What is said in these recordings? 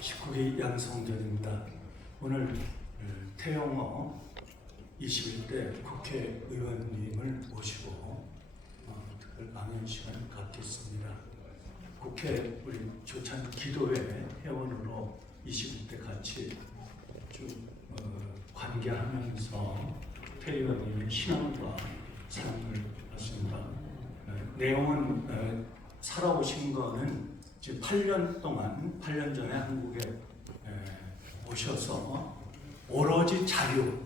19기 양성전입니다. 오늘 태영호 21대 국회의원님을 모시고 특별 강연 시간을 갖겠습니다. 국회 우리 조찬 기도회 회원으로 21대 같이 쭉 관계하면서 태 의원님의 신앙과 삶을 봤습니다. 내용은 살아오신 거는 지금 8년 전에 한국에 오셔서 오로지 자유,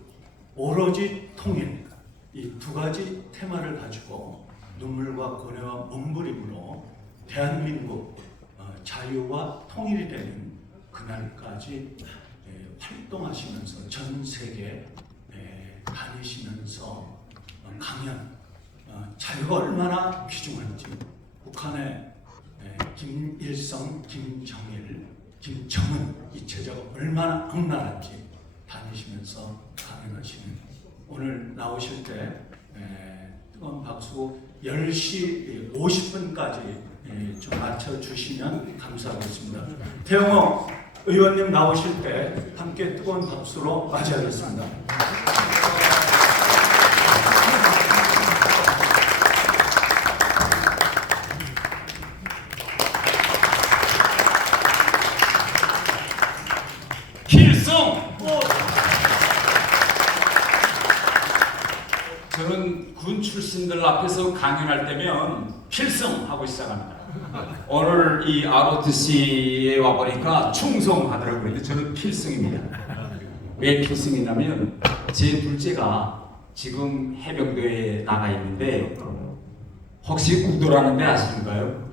오로지 통일 이 두 가지 테마를 가지고 눈물과 고뇌와 몸부림으로 대한민국 자유와 통일이 되는 그날까지 활동하시면서 전 세계 다니시면서 강연 자유가 얼마나 귀중한지 북한의 김일성, 김정일, 김정은 이 체제가 얼마나 악랄한지 다니시면서 강연하시는 오늘 나오실 때 뜨거운 박수 10시 50분까지 좀 맞춰주시면 감사하겠습니다. 태영호 의원님 나오실 때 함께 뜨거운 박수로 맞이하겠습니다. 저는 군 출신들 앞에서 강연할 때면 필승하고 시작합니다. 오늘 이 ROTC에 와보니까 충성하더라고요. 근데 저는 필승입니다. 왜 필승이냐면 제 둘째가 지금 해병대에 나가 있는데 혹시 우도라는 데 아시는가요?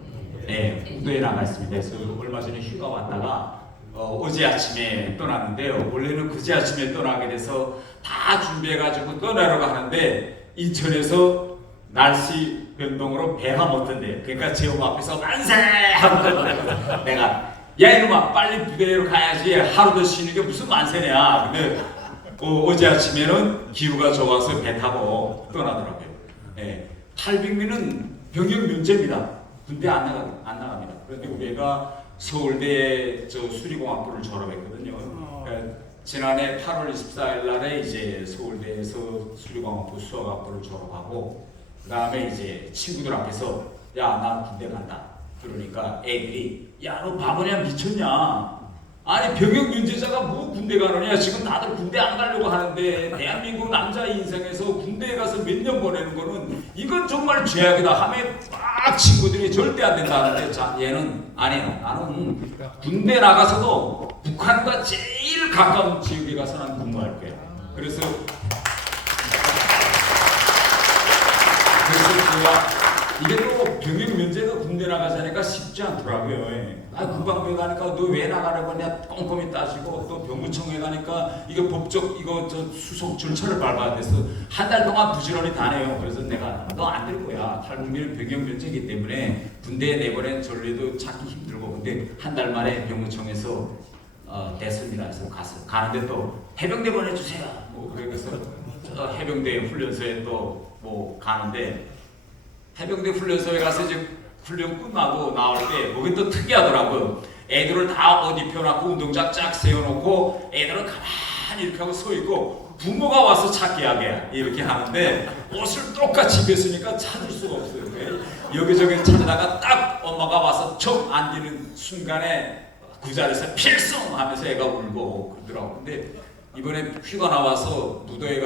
네, 우도에 나가 있습니다. 그래서 얼마 전에 휴가 왔다가 어제 아침에 떠났는데요. 원래는 그제 아침에 떠나게 돼서 다 준비해가지고 떠나려고 하는데 인천에서 날씨 변동으로 배가 못 뜬대. 그러니까 제 엄마 앞에서 만세! 하고 내가 야 이놈아 빨리 부대로 가야지 하루 더 쉬는 게 무슨 만세냐. 근데 어제 아침에는 기후가 좋아서 배 타고 떠나더라고요. 예, 탈북민은 병역 면제입니다. 군대 안 나갑니다. 그런데 우리가 서울대 수리공학부를 졸업했거든요. 그러니까 지난해 8월 24일 날에 이제 서울대에서 수리공학부 수학학부를 졸업하고 그 다음에 이제 친구들 앞에서 야, 나 군대 간다. 그러니까 애들이 야, 너 바보냐 미쳤냐? 아니 병역 면제자가 뭐 군대 가느냐? 지금 다들 군대 안 가려고 하는데 대한민국 남자 인생에서 군대에 가서 몇 년 보내는 거는 이건 정말 죄악이다 하면 막 친구들이 절대 안 된다 하는데 자 얘는 아니에요. 나는 군대 나가서도 북한과 제일 가까운 지역에 가서 난 근무할 거야. 그래서 제가 이게 또 병역 면제가 군대 나가자니까 쉽지 않더라고요. 국방부에 가니까 너 왜 나가려고 하냐 꼼꼼히 따지고 또 병무청에 가니까 이거 법적 이거 수속 절차를 밟아야 돼서 한 달 동안 부지런히 다녀요. 그래서 내가 너 안 될 거야. 탈북민은 병역 면제이기 때문에 군대에 내보낸 전례도 찾기 힘들고 근데 한 달 만에 병무청에서 됐습니다. 그래서 가는데 또 해병대 보내주세요. 뭐 그래서 해병대 훈련소에 또 뭐 가는데 해병대 훈련소에 가서 이제 훈련 끝나고 나올 때 거긴 또 특이하더라고요. 애들을 다 옷 입혀놓고 운동장 쫙 세워놓고 애들은 가만히 이렇게 하고 서 있고 부모가 와서 찾기 하게 이렇게 하는데 옷을 똑같이 입혔으니까 찾을 수가 없어요. 여기저기 찾다가 딱 엄마가 와서 척 앉는 순간에 그 자리에서 필승 하면서 애가 울고 그러더라고. 근데 이번에 휴가 나와서 무도에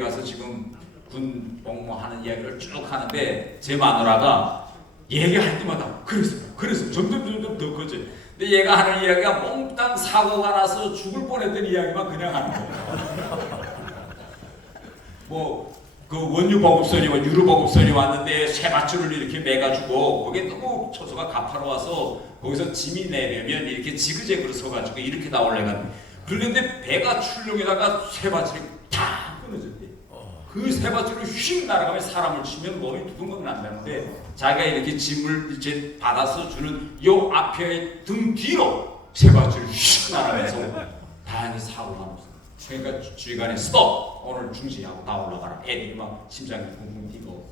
가서 지금 군 복무하는 이야기를 쭉 하는데 제 마누라가 얘기할 때마다 그래서 점점 더 커지. 근데 얘가 하는 이야기가 몽땅 사고가 나서 죽을 뻔했던 이야기만 그냥 하는 거예요. 뭐 그 원유 보급선이 유류 보급선이 왔는데 쇠밧줄을 이렇게 매가지고 거기에 너무 초소가 가파로워서 거기서 짐이 내려면 이렇게 지그재그로 서가지고 이렇게 나올래가 그런데 배가 출렁에다가 쇠밧줄이 탁 끊어졌대. 그 쇠밧줄을 휙 날아가면 사람을 치면 몸이 두근거리 난다는데 자기가 이렇게 짐을 이제 받아서 주는 요 앞에 등 뒤로 쇠밧줄이 휙 날아가면서 다행히 사고가 없어. 그러니까 주의관에 스톱! 오늘 중지하고 다 올라가라. 애들이 막 심장이 쿵쿵 뛰고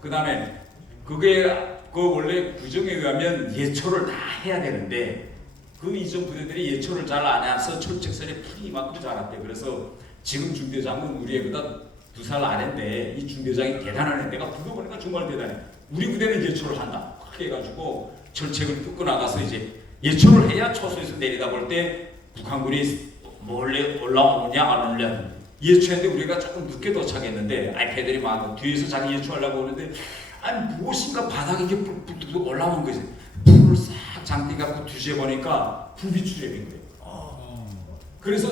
그 다음에 그게 그 원래 규정에 의하면 예초를 다 해야 되는데 그 이전 부대들이 예초를 잘 안 해서 철책선에 풀이 이만큼 자랐대. 그래서 지금 중대장은 우리 애보다 2살 아래인데 이 중대장이 대단한 애. 내가 부대 보니까 정말 대단해. 우리 부대는 예초를 한다. 그렇게 해가지고 철책을 뜯고 나가서 이제 예초를 해야 초소에서 내리다 볼 때 북한군이 몰래 올라오느냐 안 오느냐 예초했는데 우리가 조금 늦게 도착했는데 아이패들이 막 뒤에서 자기 예초하려고 오는데 아니 무엇인가 바닥에 이렇게 뚝뚝뚝 올라온 거지. 불을 싹 장비 갖고 뒤져보니까 부비출혈인 거예요. 그래서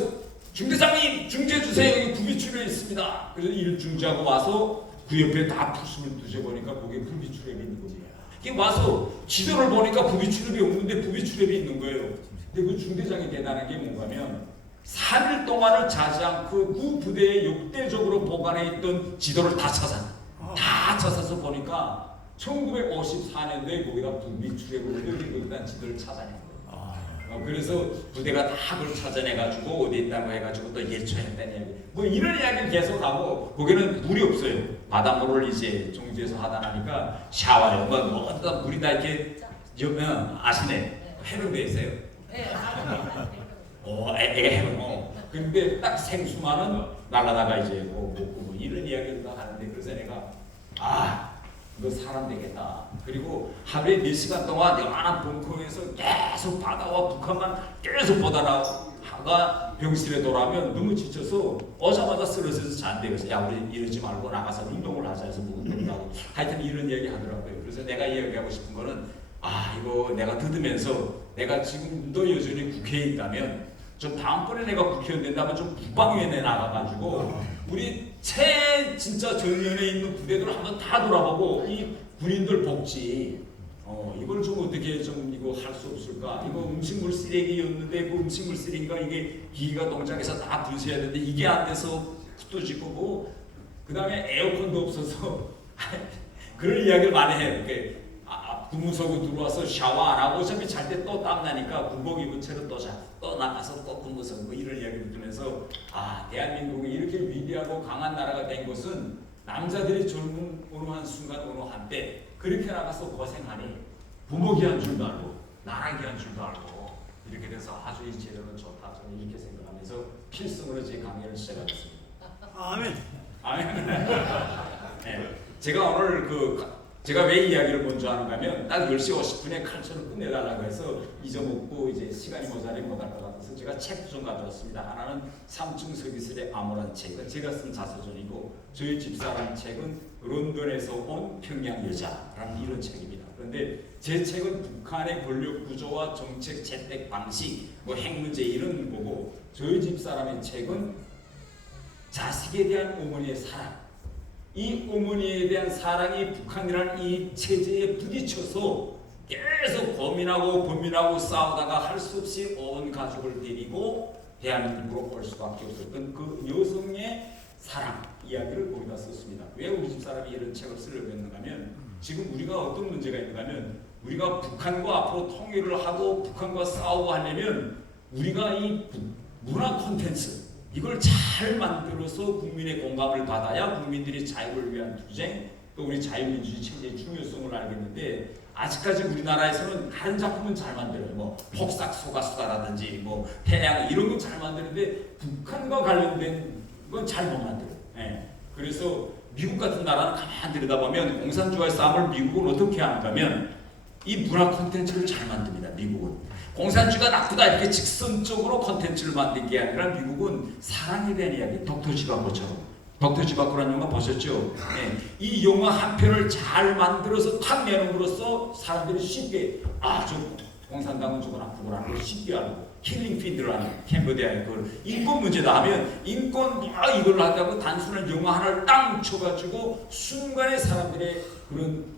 중대장님 중지해 주세요. 여기 부비출혈 있습니다. 그래서 이를 중지하고 와서 그 옆에 다 풀숨을 뒤져보니까 거기에 부비출혈이 있는 거지. 이게 와서 지도를 보니까 부비출혈이 없는데 부비출혈이 있는 거예요. 근데 그 중대장이 대단한 게 뭔가면 3일 동안을 자지 않고 그 부대에 역대적으로 보관해 있던 지도를 다 찾아서 보니까 1954년도에 거기다 부비출혈을 늘리고 있다는 지도를 찾아낸 거예요. 그래서 부대가 다 그걸 찾아내가지고 어디 있다고 해가지고 또 예초했다는 이야기. 뭐 이런 이야기를 계속하고 거기는 물이 없어요. 바닷물을 이제 종지에서 하다 나니까 샤워요. 뭐 어디다 물이 다 이렇게 여면 아시네. 해병대에 있어요. 애가 해병. 근데 딱 생수만은 날라다가 이제 뭐 이런 이야기를 다 하는데 그래서 내가 너 사람 되겠다. 그리고 하루에 4시간 동안 영원한 벙커에서 계속 바다와 북한만 계속 보다가 병실에 돌아오면 너무 지쳐서 오자마자 쓰러져서 잔대. 그래서 야 우리 이러지 말고 나가서 운동을 하자 해서 뭐 운동을 하고 하여튼 이런 이야기 하더라고요. 그래서 내가 이야기하고 싶은 거는 이거 내가 들으면서 내가 지금도 여전히 국회에 있다면 좀 다음번에 내가 국회의원 된다면 좀 국방위원회에 나가가지고 우리 진짜 전면에 있는 부대들을 한번 다 돌아보고 이 군인들 복지 이걸 좀 어떻게 좀 이거 할 수 없을까? 이거 음식물 쓰레기였는데 그 음식물 쓰레기가 이게 기계가 동작해서 다 드셔야 되는데 이게 안 돼서 또 짓고 뭐 그다음에 에어컨도 없어서 그런 이야기를 많이 해요. 군무석으로 들어와서 샤워 안 하고 어차피 잘 때 또 땀나니까 군복 입은 채로 또 나가서 또 군무석 뭐 이런 이야기를 들으면서 대한민국이 이렇게 위대하고 강한 나라가 된 것은 남자들이 젊은 어느 한 순간 어느 한때 그렇게 나가서 고생하니 부모기 한 줄도 알고 나라기 한 줄도 알고 이렇게 돼서 아주 이 제도는 좋다 저는 이렇게 생각하면서 필승으로 제 강의를 시작하겠습니다. 아멘. 아멘. 네, 제가 오늘 제가 왜 이야기를 먼저 하는가 하면 딱 10시 50분에 칼처럼 끝내달라고 해서 잊어먹고 이제 시간이 모자라면 못할 것 같아서 제가 책도 좀 가져왔습니다. 하나는 삼층서기슬의 암울한 책은 제가 쓴 자서전이고 저희 집사라는 책은 런던에서 온 평양 여자라는 이런 책입니다. 그런데 제 책은 북한의 권력 구조와 정책 채택 방식, 뭐 핵 문제 이런 거고 저희 집사람의 책은 자식에 대한 어머니의 사랑 이 어머니에 대한 사랑이 북한이라는 이 체제에 부딪혀서 계속 고민하고 고민하고 싸우다가 할 수 없이 온 가족을 데리고 대한민국으로 올 수밖에 없었던 그 여성의 사랑 이야기를 거기다 썼습니다. 왜 우리 집사람이 이런 책을 쓰려고 했는가 하면 지금 우리가 어떤 문제가 있는가 하면 우리가 북한과 앞으로 통일을 하고 북한과 싸우고 하려면 우리가 이 문화 콘텐츠 이걸 잘 만들어서 국민의 공감을 받아야 국민들이 자유를 위한 투쟁 또 우리 자유민주주의 체제의 중요성을 알겠는데 아직까지 우리나라에서는 다른 작품은 잘 만들어요. 뭐 폭삭 소가수다라든지 뭐 태양 이런 건 잘 만드는데 북한과 관련된 건 잘 못 만들어요. 그래서 미국 같은 나라는 가만히 들여다보면 공산주의와의 싸움을 미국은 어떻게 하는가 하면 이 문화 콘텐츠를 잘 만듭니다. 미국은. 공산주의가 나쁘다 이렇게 직선적으로 콘텐츠를 만든 게 아니라 미국은 사랑에 대한 이야기 덕터 지바고처럼 덕터 지바고라는 영화 보셨죠? 이 영화 한 편을 잘 만들어서 탁 내놓음으로써 사람들이 쉽게 저 공산당은 저거 나쁘구나 그걸 쉽게 알고 킬링 필드라는 캄보디아의 그 인권 문제다 하면 인권 이걸 한다고 단순한 영화 하나를 땅 쳐가지고 순간에 사람들의 그런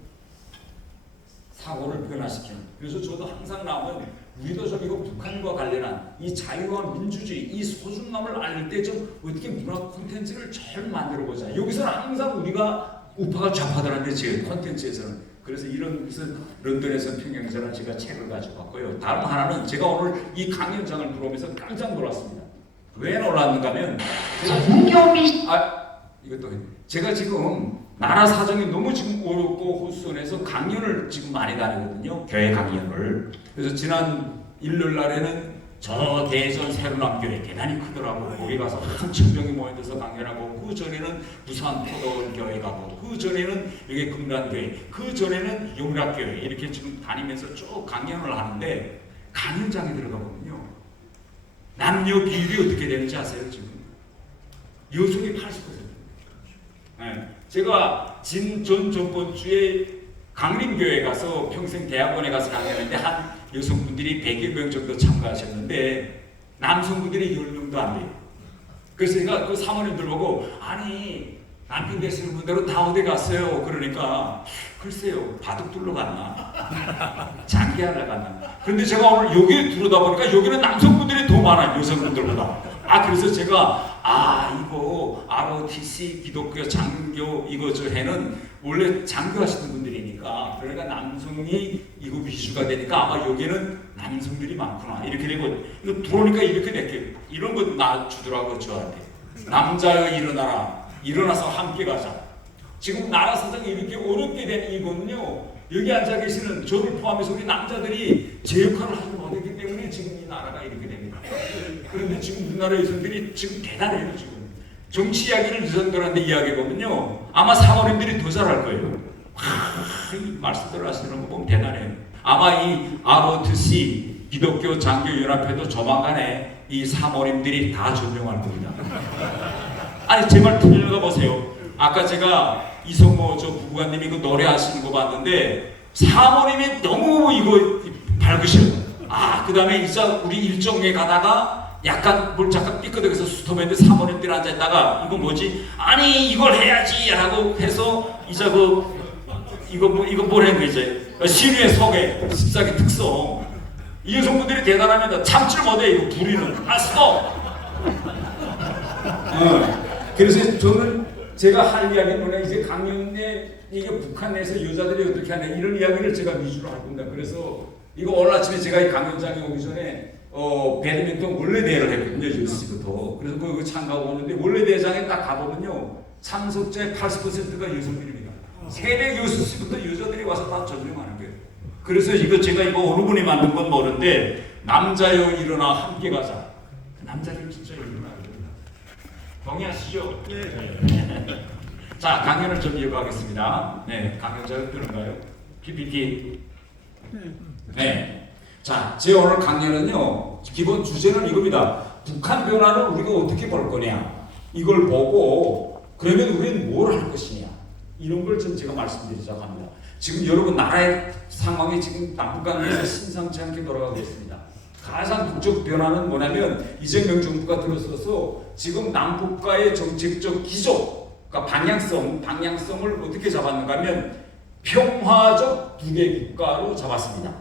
사고를 변화시키는. 그래서 저도 항상 나오면 우리도 좀 이거 북한과 관련한 이 자유와 민주주의 이 소중함을 알릴 때 좀 어떻게 문화 콘텐츠를 잘 만들어 보자. 여기서는 항상 우리가 우파가 좌파들한테 지금 콘텐츠에서는 그래서 이런 무슨 런던에서 평양에서는 제가 책을 가지고 왔고요. 다음 하나는 제가 오늘 이 강연장을 들어오면서 깜짝 놀랐습니다. 왜 놀랐는가 하면 제가 이것도 제가 지금 나라 사정이 너무 지금 어렵고 호수원에서 강연을 지금 많이 다니거든요. 교회 강연을. 그래서 지난 일요일 날에는 저 대전 새로남교회 대단히 크더라고. 거기 가서 한 1000명이 모여서 강연하고, 그 전에는 부산 포도원교회 가고, 그 전에는 여기 금단교회, 그 전에는 용락교회 이렇게 지금 다니면서 쭉 강연을 하는데, 강연장에 들어가 보면요, 남녀 비율이 어떻게 되는지 아세요? 지금 여성이 80%. 네. 제가 전번 주에 강림교회 가서 평생 대학원에 가서 강연했는데 한 여성분들이 100여 명 정도 참가하셨는데 남성분들이 10명도 안 돼요. 그래서 제가 그 사모님들 보고, 아니 남편 되시는 분들은 다 어디 갔어요? 그러니까 글쎄요, 바둑 둘러 갔나? 장기하러 갔나? 근데 제가 오늘 여기 들여다보니까 여기는 남성분들이 더 많아요, 여성분들보다. 그래서 제가 이거 ROTC 기독교 장교 이거 저 해는 원래 장교하시는 분들이니까, 그러니까 남성이 이거 위주가 되니까 아마 여기는 남성들이 많구나 이렇게 되고, 이거 들어오니까 이렇게 됐게 이런 거 나 주더라고 저한테. 남자여 일어나라, 일어나서 함께 가자. 지금 나라 사정이 이렇게 어렵게 된 이거는요, 여기 앉아 계시는 저를 포함해서 우리 남자들이 제 역할을 하지 못했기 때문에 지금 이 나라가 이렇게 됩니다. 그런데 지금 우리나라 여성들이 지금 대단해요. 지금 정치 이야기를 여성들한테 이야기해보면요, 아마 사모님들이 더 잘할 거예요. 이 말씀들 하시는 거 보면 대단해요. 아마 이 ROTC 기독교 장교연합회도 조만간에 이 사모님들이 다 전용할 겁니다. 아니 제 말 들려가 보세요. 아까 제가 이성모 저 부부관님이 그 노래하시는 거 봤는데 사모님이 너무 이거 밝으셔. 그 다음에 이제 우리 일정에 가다가 약간 뭘 잠깐 삐끗해서 스톱했는데 사모님들이 앉아있다가 이거 뭐지? 아니 이걸 해야지 라고 해서 이제 이거 뭐라는 거 이제 신유의 성의 14기 특성. 이 여성분들이 대단합니다. 참지를 못해 이거 부리는. 스톱! 그래서 저는 제가 할 이야기는 뭐냐, 이제 강연에 이게 북한 내에서 여자들이 어떻게 하냐 이런 이야기를 제가 위주로 할 겁니다. 그래서 이거 오늘 아침에 제가 이 강연장에 오기 전에 배드민턴 원래대회를 했거든요. 10시부터. 그래서 그거 참가하고 오는데 원래대회장에 딱 가보면요, 참석자의 80%가 여성들입니다. 새벽 6시부터 여자들이 와서 다 전쟁하는 거예요. 그래서 제가 이거 어느 분이 만든 건 모르는데, 남자여 일어나 함께 가자. 남자들 진짜 일어나야 됩니다. 동의하시죠? 네. 자, 강연을 좀 이어가겠습니다. 네, 강연자가 그런가요? PPT. 네. 자, 제 오늘 강연은요, 기본 주제는 이겁니다. 북한 변화를 우리가 어떻게 볼 거냐. 이걸 보고, 그러면 우리는 뭘 할 것이냐. 이런 걸 좀 제가 말씀드리자고 합니다. 지금 여러분 나라의 상황이 지금 남북간에서 심상치 않게 돌아가고 있습니다. 가장 국적 변화는 뭐냐면, 이재명 정부가 들어서서 지금 남북과의 정책적 기조, 그러니까 방향성을 어떻게 잡았는가 하면 평화적 두 개 국가로 잡았습니다.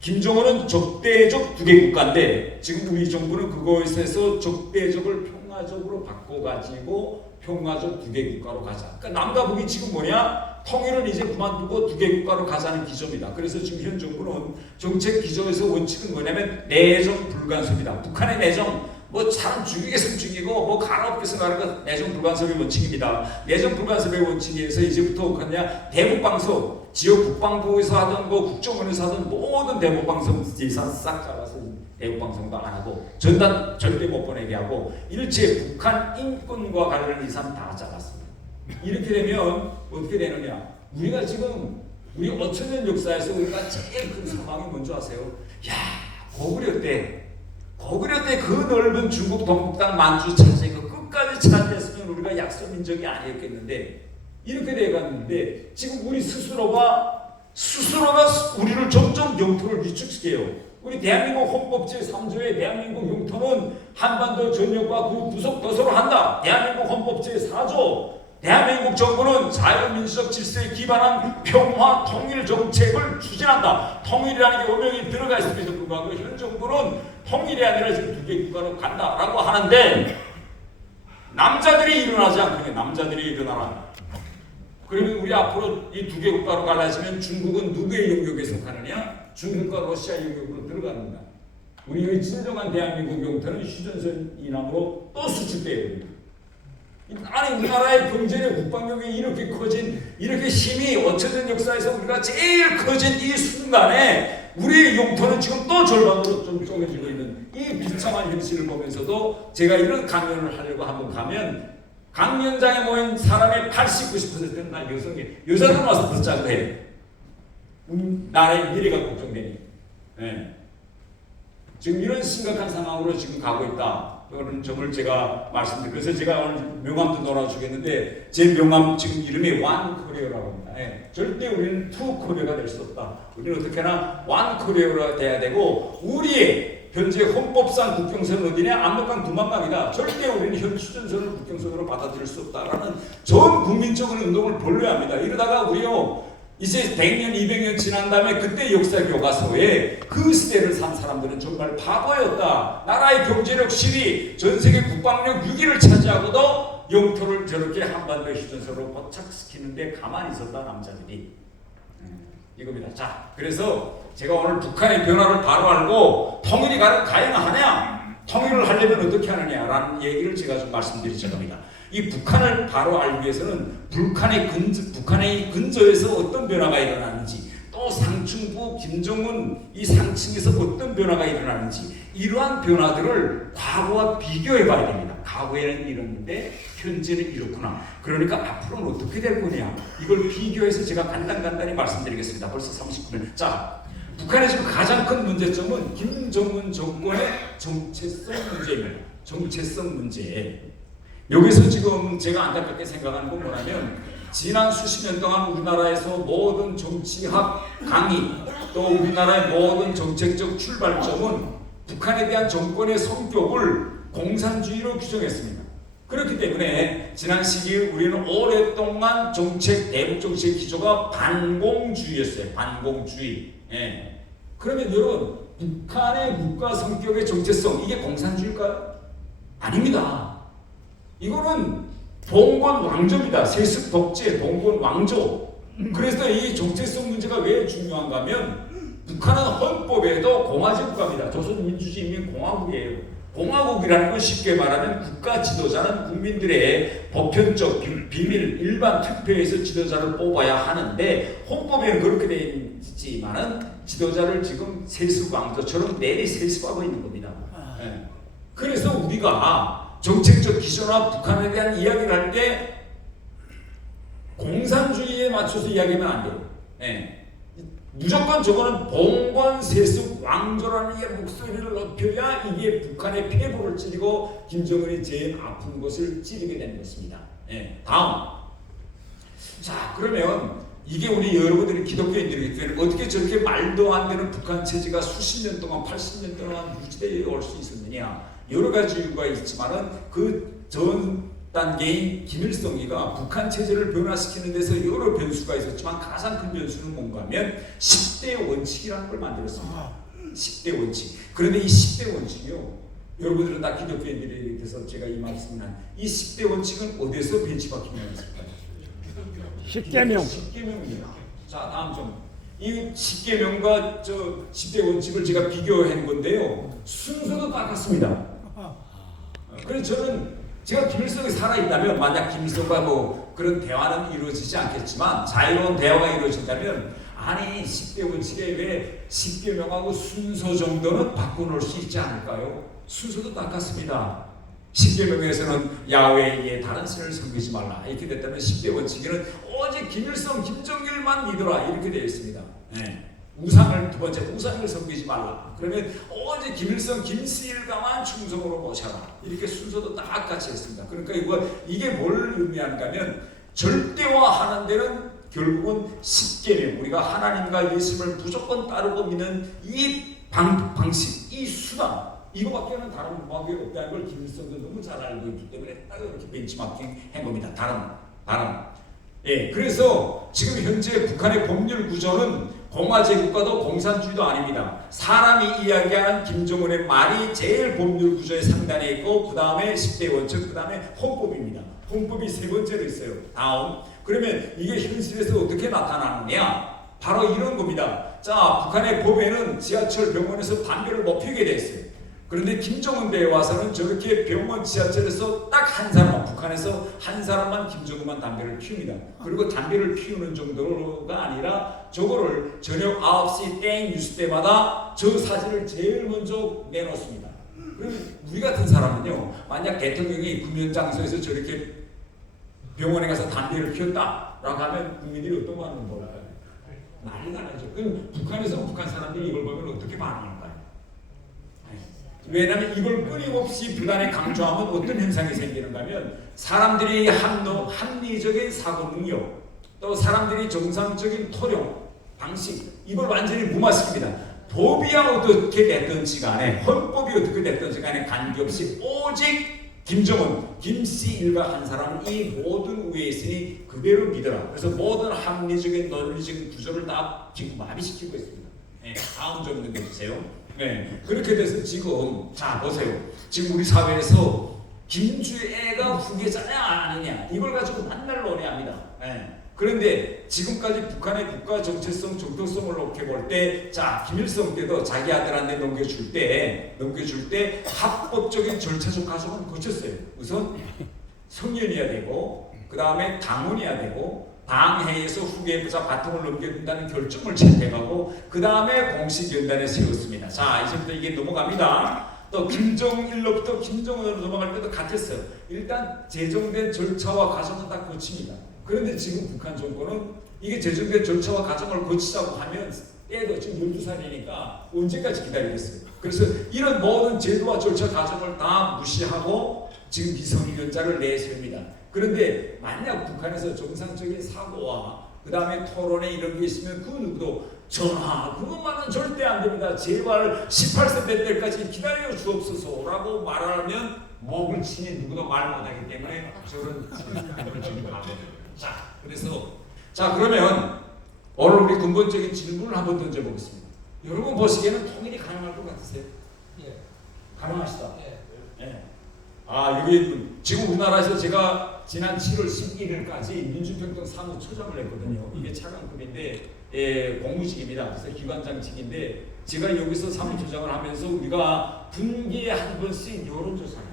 김정은은 적대적 두 개 국가인데 지금 우리 정부는 그것에서 적대적을 평화적으로 바꿔가지고 평화적 두 개 국가로 가자. 그러니까 남과 북이 지금 뭐냐? 통일을 이제 그만두고 두 개 국가로 가자는 기조입니다. 그래서 지금 현 정부는 정책 기조에서 원칙은 뭐냐면 내정 불간섭이다. 북한의 내정, 사람 죽이겠으면 죽이고 가라없겠으면 가라니까 내정 불간섭의 원칙입니다. 내정 불간섭의 원칙에서 이제부터 그냥 대북방송, 지역 국방부에서 하던 국정원에서 하던 모든 대북방송 지사 싹 잡아서 대북방송도 안 하고 전단 절대 못 보내게 하고 일체 북한 인권과 관련된 이상 다 잡았습니다. 이렇게 되면 어떻게 되느냐? 우리가 지금 우리 5천년 역사에서 우리가 제일 큰 사망이 뭔지 아세요? 고구려 때 그 넓은 중국 동북땅 만주 차지해서 끝까지 차지했으면 우리가 약소민족이 아니었겠는데 이렇게 돼갔는데 지금 우리 스스로가 우리를 점점 영토를 위축시켜요. 우리 대한민국 헌법 제3조의 대한민국 영토는 한반도 전역과 그 부속 도서로 한다. 대한민국 헌법 제4조 대한민국 정부는 자유민주적 질서에 기반한 평화 통일 정책을 추진한다. 통일이라는 게 오명이 들어가 있음에도 불구하고 현 정부는 통일이 아니라 지금 두 개 국가로 간다라고 하는데 남자들이 일어나지 않거든요. 남자들이 일어나라. 그러면 우리 앞으로 이 두 개 국가로 갈라지면 중국은 누구의 영역에 속하느냐? 중국과 러시아 영역으로 들어갑니다. 우리의 진정한 대한민국 영토는 휴전선 이남으로 또 수축돼야 됩니다. 아니 우리나라의 경제력 국방력이 이렇게 커진 이렇게 힘이 어쩌든 역사에서 우리가 제일 커진 이 순간에 우리의 영토는 지금 또 절반으로 좀 쪼개지고 있는 이 비참한 현실을 보면서도 제가 이런 강연을 하려고 한번 가면 강연장에 모인 사람의 80, 90%는 다 여성이에요. 여자들 와서 듣자고 해요. 나라의 미래가 걱정되니. 네. 지금 이런 심각한 상황으로 지금 가고 있다. 그거는 정말 제가 말씀드린 그래서 제가 오늘 명함도 놀아주겠는데 제 명함 지금 이름이 완코리아라고 합니다. 네. 절대 우리는 투코리아가 될 수 없다. 우리는 어떻게나 완코리아가 돼야 되고 우리의 현재 헌법상 국경선은 어디냐? 압록강 두만강이다. 절대 우리는 현 휴전선을 국경선으로 받아들일 수 없다라는 전 국민적인 운동을 벌려야 합니다. 이러다가 우리요 이제 100년, 200년 지난 다음에 그때 역사 교과서에 그 시대를 산 사람들은 정말 바보였다. 나라의 경제력 10위, 전 세계 국방력 6위를 차지하고도 영토를 저렇게 한반도 휴전선으로 포착시키는데 가만히 있었다 남자들이. 이겁니다. 자, 그래서 제가 오늘 북한의 변화를 바로 알고 통일이 가능하냐? 통일을 하려면 어떻게 하느냐라는 얘기를 제가 좀 말씀드리자 합니다. 이 북한을 바로 알기 위해서는 북한의 근저에서 어떤 변화가 일어나는지 또 상층부 김정은 이 상층에서 어떤 변화가 일어나는지 이러한 변화들을 과거와 비교해 봐야 됩니다. 과거에는 이랬는데 현재는 이렇구나. 그러니까 앞으로는 어떻게 될 거냐. 이걸 비교해서 제가 간단히 말씀드리겠습니다. 벌써 39분. 자, 북한의 지금 가장 큰 문제점은 김정은 정권의 정체성 문제입니다. 정체성 문제. 여기서 지금 제가 안타깝게 생각하는 건 뭐냐면 지난 수십 년 동안 우리나라에서 모든 정치학 강의 또 우리나라의 모든 정책적 출발점은 북한에 대한 정권의 성격을 공산주의로 규정했습니다. 그렇기 때문에 지난 시기 우리는 오랫동안 대북 정책의 기조가 반공주의였어요. 반공주의. 예. 그러면 여러분 북한의 국가 성격의 정체성 이게 공산주의일까요? 아닙니다. 이거는 봉건 왕조입니다. 세습 독재, 봉건 왕조. 그래서 이 정체성 문제가 왜 중요한가 하면 북한은 헌법에도 공화제 국가입니다. 조선민주주의인민공화국이에요. 공화국이라는 건 쉽게 말하면 국가 지도자는 국민들의 보편적 비밀 일반 투표에서 지도자를 뽑아야 하는데 헌법에는 그렇게 되어 있지만은 지도자를 지금 세습 왕조처럼 내리 세습하고 있는 겁니다. 네. 그래서 우리가 정책적 기조나 북한에 대한 이야기를 할 때 공산주의에 맞춰서 이야기하면 안 돼요. 네. 무조건 저거는 봉건 세습 왕조라는 이 목소리를 높여야 이게 북한의 폐부를 찌르고 김정은이 제일 아픈 것을 찌르게 되는 것입니다. 네. 다음. 자, 그러면 이게 우리 여러분들이 기독교인들이기 때문에 어떻게 저렇게 말도 안 되는 북한 체제가 수십 년 동안 80년 동안 유지되어 올 수 있었느냐. 여러 가지 이유가 있지만은 그 전 단계인 김일성이가 북한 체제를 변화시키는 데서 여러 변수가 있었지만 가장 큰 변수는 뭔가 하면 10대 원칙이라는 걸 만들었습니다. 10대 원칙. 그런데 이 10대 원칙이요. 여러분들은 다 기독교인들이 돼서 제가 이 말씀을 한 이 10대 원칙은 어디서 벤치마킹했을까요? 10계명. 10계명입니다. 자, 다음 좀. 이 10계명과 저 10대 원칙을 제가 비교한 건데요. 순서도 똑같습니다. 그래서 저는 제가 김일성이 살아있다면 만약 김일성과 뭐 그런 대화는 이루어지지 않겠지만 자유로운 대화가 이루어진다면 아니 10대 원칙에 왜 10계명하고 순서 정도는 바꿔놓을 수 있지 않을까요? 순서도 똑같습니다. 10계명에서는 야훼의 다른 신을 섬기지 말라 이렇게 됐다면 10대 원칙에는 오직 김일성, 김정일만 믿어라 이렇게 되어 있습니다. 네. 우상을 두 번째 우상을 섬기지 말라. 그러면 오직 김일성, 김씨일가만 충성으로 모셔라. 이렇게 순서도 똑같이 했습니다. 그러니까 이게 뭘 의미하는가면 절대화하는 데는 결국은 10계명 우리가 하나님과 예수님을 무조건 따르고 믿는 이 방식, 이 수단 이거밖에는 다른 방법이 없다는 걸 김일성도 너무 잘 알고 있기 때문에 딱 이렇게 벤치마킹 한 겁니다. 다른. 예, 그래서 지금 현재 북한의 법률 구조는 공화제 국가도 공산주의도 아닙니다. 사람이 이야기하는 김정은의 말이 제일 법률 구조의 상단에 있고 그 다음에 10대 원칙, 그 다음에 헌법입니다. 헌법이 세 번째로 있어요. 다음. 그러면 이게 현실에서 어떻게 나타나느냐? 바로 이런 겁니다. 자, 북한의 법에는 지하철 병원에서 담배를 못 피우게 돼 있어요. 그런데 김정은 때에 와서는 저렇게 병원 지하철에서 딱 한 사람, 북한에서 한 사람만 김정은만 담배를 피웁니다. 그리고 담배를 피우는 정도가 아니라 저거를 저녁 9시 땡 뉴스 때마다 저 사진을 제일 먼저 내놓습니다. 그러면 우리 같은 사람은요, 만약 대통령이 금연장소에서 저렇게 병원에 가서 담배를 피웠다라고 하면 국민들이 어떤 반응을 보일까요? 난리가 나죠. 그럼 북한에서 북한 사람들이 이걸 보면 어떻게 반응할까요? 왜냐하면 이걸 끊임없이 불안에 강조하면 어떤 현상이 생기는가 하면 사람들이 합리적인 사고 능력, 또 사람들이 정상적인 토론 방식, 이걸 완전히 무마시킵니다. 법이야 어떻게 됐든지 간에, 헌법이 어떻게 됐든지 간에 관계없이 오직 김정은, 김씨 일가 한 사람은 이 모든 위에 있으니 그대로 믿어라. 그래서 모든 합리적인 논리적인 구조를 다 지금 마비시키고 있습니다. 네, 다음 좀 넘겨주세요. 네, 그렇게 돼서 지금 자 보세요. 지금 우리 사회에서 김주애가 후계자냐 아니냐 이걸 가지고 만날 논의합니다. 네. 그런데 지금까지 북한의 국가 정체성, 정통성을 놓게 볼 때, 자 김일성 때도 자기 아들한테 넘겨줄 때 합법적인 절차적 과정은 거쳤어요. 우선 성년이어야 되고, 그 다음에 당원이어야 되고, 당회에서 후계자 바통을 넘겨준다는 결정을 채택하고, 그 다음에 공식연단에 세웠습니다. 자 이제부터 이게 넘어갑니다. 또 김정일로부터 김정은으로 넘어갈 때도 같았어요. 일단 제정된 절차와 과정은 다 거칩니다. 그런데 지금 북한 정권은 이게 제정된 절차와 과정을 거치자고 하면 때도 지금 12살이니까 언제까지 기다리겠어요. 그래서 이런 모든 제도와 절차 과정을 다 무시하고 지금 미성년자를 내세웁니다. 그런데 만약 북한에서 정상적인 사고와 그 다음에 토론에 이런 게 있으면 그 누구도 전하 그것만은 절대 안 됩니다. 제발 18세 될 때까지 기다려 주옵소서라고 말하면 목을 치니 누구도 말 못하기 때문에 저런 질문을 지금 하거든요. 자 그러면 오늘 우리 근본적인 질문을 한번 던져보겠습니다. 여러분 보시기에는 통일이 가능할 것 같으세요? 예. 가능하시다. 예. 예. 아 여기 지금 우리나라에서 제가 지난 7월 11일까지 민주평등 사무처장을 했거든요. 이게 차관급인데 공무직입니다. 그래서 기관장직인데 제가 여기서 사무처장을 하면서 우리가 분기에 한 번씩 여론조사를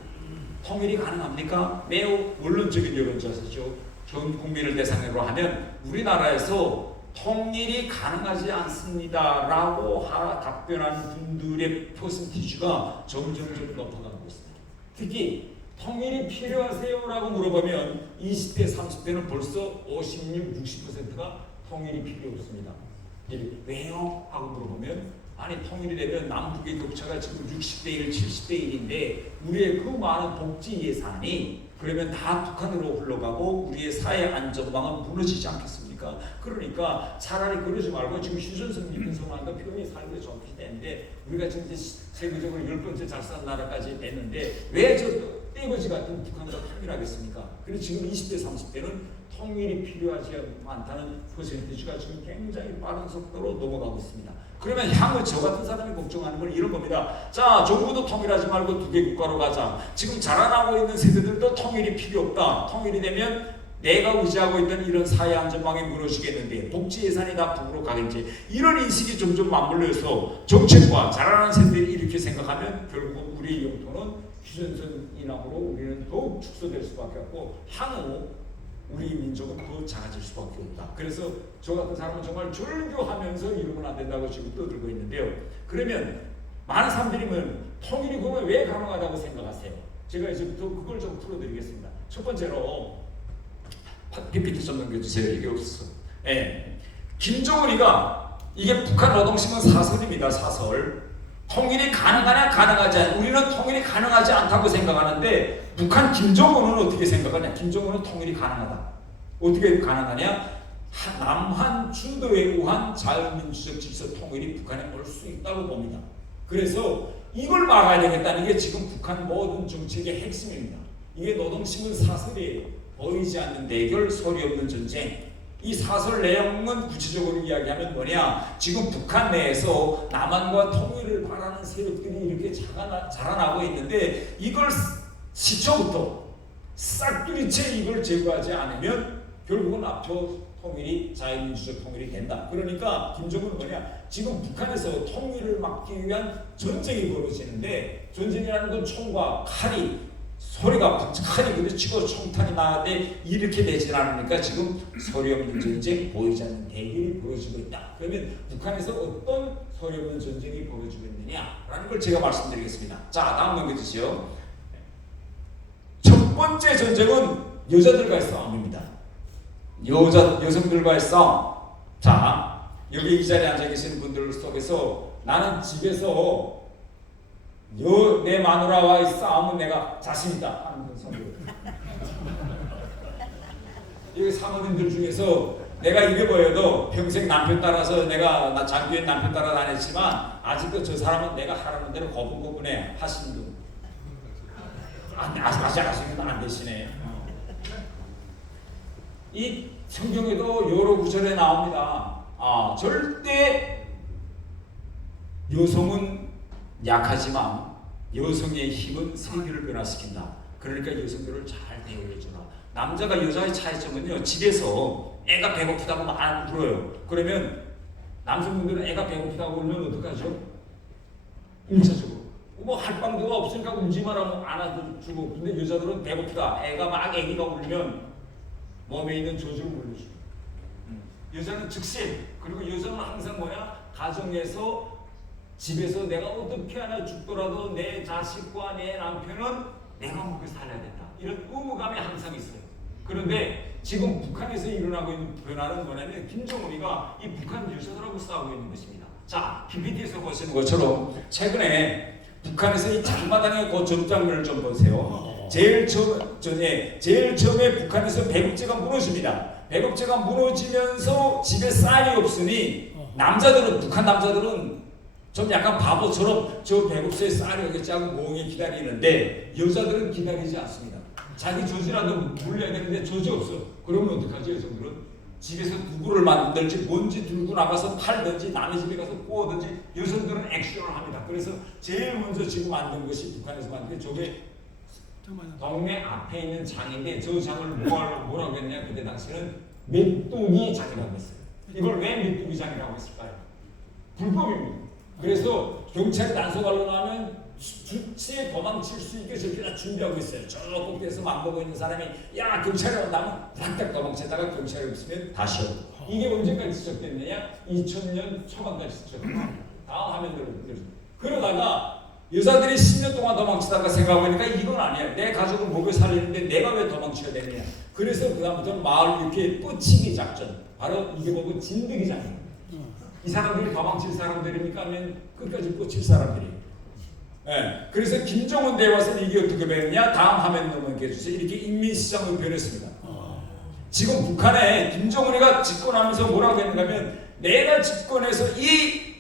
통일이 가능합니까? 매우 원론적인 여론조사죠. 전 국민을 대상으로 하면 우리나라에서 통일이 가능하지 않습니다라고 답변하는 분들의 퍼센티지가 점점 높아가고 있습니다. 특히 통일이 필요하세요라고 물어보면 20대, 30대는 벌써 56, 60%가 통일이 필요 없습니다. 왜요? 하고 물어보면 아니 통일이 되면 남북의 격차가 지금 60대 1, 70대 1인데 우리의 그 많은 복지 예산이 그러면 다 북한으로 흘러가고 우리의 사회 안전망은 무너지지 않겠습니까? 그러니까 차라리 그러지 말고 지금 휴전선 민선화가 편히 살고 좋은 시대인데 우리가 지금 이제 세계적으로 10번째 잘 사는 나라까지 됐는데 왜 저 떼거지 같은 북한으로 통일하겠습니까? 그래서 지금 20대 30대는 통일이 필요하지 않다는 퍼센티지가 지금 굉장히 빠른 속도로 넘어가고 있습니다. 그러면 향후 저 같은 사람이 걱정하는 건 이런 겁니다. 자, 정부도 통일하지 말고 두 개 국가로 가자. 지금 자라나고 있는 세대들도 통일이 필요 없다. 통일이 되면 내가 의지하고 있던 이런 사회 안전망이 무너지겠는데 복지 예산이 다 북으로 가겠지. 이런 인식이 점점 맞물려서 정책과 자라나는 세대들이 이렇게 생각하면 결국 우리의 영토는 휴전선 이남으로 우리는 더욱 축소될 수밖에 없고 향후 우리 민족은 더 작아질 수밖에 없다. 그래서 저 같은 사람은 정말 절규하면서 이러면 안 된다고 지금 떠들고 있는데요. 그러면 많은 사람들이 통일이 그러면 왜 가능하다고 생각하세요? 제가 이제부터 그걸 좀 풀어드리겠습니다. 첫 번째로 PPT 좀 넘겨주세요. 이게 없어. 예. 김정은이가 이게 북한 노동신문 사설입니다. 사설. 통일이 가능하냐 가능하지 않냐. 우리는 통일이 가능하지 않다고 생각하는데 북한 김정은은 어떻게 생각하냐. 김정은은 통일이 가능하다. 어떻게 가능하냐. 남한 주도에 의한 자유민주적 질서 통일이 북한에 올 수 있다고 봅니다. 그래서 이걸 막아야 되겠다는 게 지금 북한 모든 정책의 핵심입니다. 이게 노동신문 사설이에요. 보이지 않는 대결, 소리 없는 전쟁. 이 사설 내용은 구체적으로 이야기하면 뭐냐? 지금 북한 내에서 남한과 통일을 바라는 세력들이 이렇게 자라나고 있는데 이걸 시초부터 싹두리째 이걸 제거하지 않으면 결국은 앞으로 통일이 자유민주적 통일이 된다. 그러니까 김정은은 뭐냐? 지금 북한에서 통일을 막기 위한 전쟁이 벌어지는데 전쟁이라는 건 총과 칼이 소리가 칼이 부딪히고 총탄이 나는데 이렇게 되지 않으니까 지금 소리 없는 전쟁, 보이지 않는 대결이 벌어지고 있다. 그러면 북한에서 어떤 소리 없는 전쟁이 벌어지고 있느냐라는 걸 제가 말씀드리겠습니다. 자, 다음 넘겨주시죠. 첫 번째 전쟁은 여자들과의 싸움입니다. 여성들과의 싸움. 자, 여기 이 자리에 앉아 계신 분들 속에서 나는 집에서 내 마누라와의 싸움은 내가 자신 있다 하는 분 손 들어요. 여기 사모님들 중에서 내가 이래 보여도 평생 남편 따라서 나 장교인 남편 따라 다녔지만 아직도 저 사람은 내가 하라는 대로 고분고분해 하시는 분. 아시는 분 안 되시네. 이 성경에도 여러 구절에 나옵니다. 절대 여성은 약하지만 여성의 힘은 세계를 변화시킨다. 그러니까 여성들을 잘 대우해주라. 남자가 여자의 차이점은요, 집에서 애가 배고프다고 막 울어요. 그러면 남성분들은 애가 배고프다고 울면 어떡하죠? 1차적으로 뭐 할 방도가 없으니까 울지 마라고 안아주고, 근데 여자들은 배고프다, 애가 막 애기가 울면 몸에 있는 저주를 물려줘. 여자는 즉시, 그리고 여자는 항상 뭐야? 가정에서 집에서 내가 어떻게 하나 죽더라도 내 자식과 내 남편은 내가 먹고 살아야 된다. 이런 의무감이 항상 있어요. 그런데 지금 북한에서 일어나고 있는 변화는 뭐냐면 김정은이가 이 북한 여자들하고 싸우고 있는 것입니다. 자, PPT에서 보시는 것처럼 최근에 북한에서 이 장마당의 그 전장면을 좀 보세요. 제일 처음에 북한에서 배급제가 무너집니다. 배급제가 무너지면서 집에 쌀이 없으니 북한 남자들은 좀 약간 바보처럼 저 배급소에 쌀이 오겠지 하고 멍에 기다리는데 여자들은 기다리지 않습니다. 자기 조지라도 물려야 되는데 조지 없어. 그러면 어떡하지? 여성들은 집에서 두부를 만들지 뭔지 들고 나가서 팔든지 남의 집에 가서 구워든지 여성들은 액션을 합니다. 그래서 제일 먼저 지금 만든 것이 북한에서 만든 게 저게 동네 앞에 있는 장인데 저 장을 뭐라고 했냐? 그때 당시는 메뚜기 장이라고 했어요. 이걸 왜 메뚜기 장이라고 했을까요? 불법입니다. 그래서 경찰이 단속하려고 하면 주치에 도망칠 수 있게 저렇게 다 준비하고 있어요. 저 꼭대에서 맘보고 있는 사람이 야 경찰이 온다면 부락딱 도망치다가 경찰이 없으면 다시 오고. 이게 언제까지 지속됐느냐? 2000년 초반까지 지속됐습니다. 다음 화면들을 보여주세요. 그러다가 여자들이 10년 동안 도망치다가 생각해보니까 이건 아니야. 내 가족을 먹여 살리는데 내가 왜 도망쳐야 되느냐. 그래서 그다음부터 마을 이렇게 뿌치기 작전. 바로 이게 뭐고 진드기 작전. 이 사람들이 도망칠 사람들입니까? 아니면 끝까지 꽂힐 사람들이. 네. 그래서 김정은 대와서는 이게 어떻게 변했냐? 다음 화면 넘겨주세요. 이렇게 인민시장으로 변했습니다. 지금 북한에 김정은이가 집권하면서 뭐라고 했는가 하면 내가 집권해서 이